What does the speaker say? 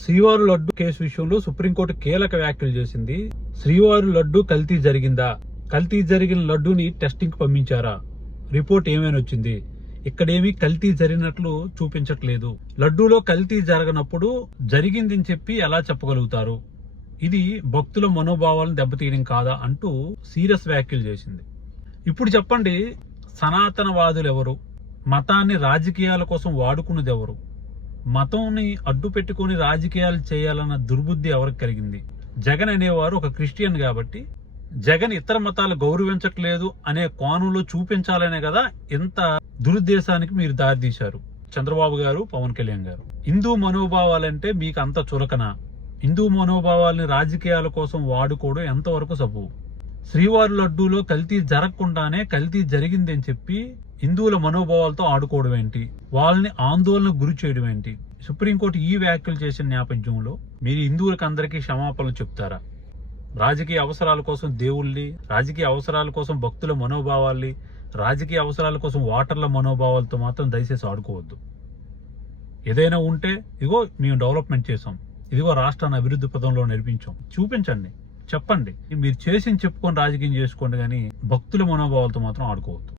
శ్రీవారు లడ్డు కేసు విషయంలో సుప్రీంకోర్టు కీలక వ్యాఖ్యలు చేసింది. శ్రీవారు లడ్డు కల్తీ జరిగిందా, కల్తీ జరిగిన లడ్డూని టెస్టింగ్ కి పంపించారా, రిపోర్ట్ ఏమైనా వచ్చింది? ఇక్కడేమీ కల్తీ జరిగినట్లు చూపించట్లేదు. లడ్డూలో కల్తీ జరగనప్పుడు జరిగిందని చెప్పి ఎలా చెప్పగలుగుతారు? ఇది భక్తుల మనోభావాలను దెబ్బతీయడం కాదా అంటూ సీరియస్ వ్యాఖ్యలు చేసింది. ఇప్పుడు చెప్పండి, సనాతనవాదులు ఎవరు? మతాన్ని రాజకీయాల కోసం వాడుకున్నది ఎవరు? మతంని అడ్డు పెట్టుకుని రాజకీయాలు చేయాలన్న దుర్బుద్ధి ఎవరికి కలిగింది? జగన్ అనేవారు ఒక క్రిస్టియన్ కాబట్టి జగన్ ఇతర మతాలు గౌరవించట్లేదు అనే కోణంలో చూపించాలనే కదా ఇంత దురుద్దేశానికి మీరు దారితీశారు. చంద్రబాబు గారు, పవన్ కళ్యాణ్ గారు, హిందూ మనోభావాలంటే మీకు అంత చులకన? హిందూ మనోభావాల్ని రాజకీయాల కోసం వాడుకోవడం ఎంతవరకు సబబు? శ్రీవారి లడ్డూలో కల్తీ జరగకుండానే కల్తీ జరిగిందని చెప్పి హిందువుల మనోభావాలతో ఆడుకోవడం ఏంటి? వాళ్ళని ఆందోళనకు గురి చేయడం ఏంటి? సుప్రీంకోర్టు ఈ వ్యాఖ్యలు చేసిన నేపథ్యంలో మీరు హిందువులకు అందరికీ క్షమాపణలు చెప్తారా? రాజకీయ అవసరాల కోసం దేవుళ్ళని, రాజకీయ అవసరాల కోసం భక్తుల మనోభావాల్ని, రాజకీయ అవసరాల కోసం ఓటర్ల మనోభావాలతో మాత్రం దయచేసి ఆడుకోవద్దు. ఏదైనా ఉంటే ఇదిగో మేము డెవలప్మెంట్ చేసాం, ఇదిగో రాష్ట్రాన్ని అభివృద్ధి పదంలో నడిపించాం, చూపించండి, చెప్పండి. మీరు చేసి చెప్పుకొని రాజకీయం చేసుకోండి, కానీ భక్తుల మనోభావాలతో మాత్రం ఆడుకోవద్దు.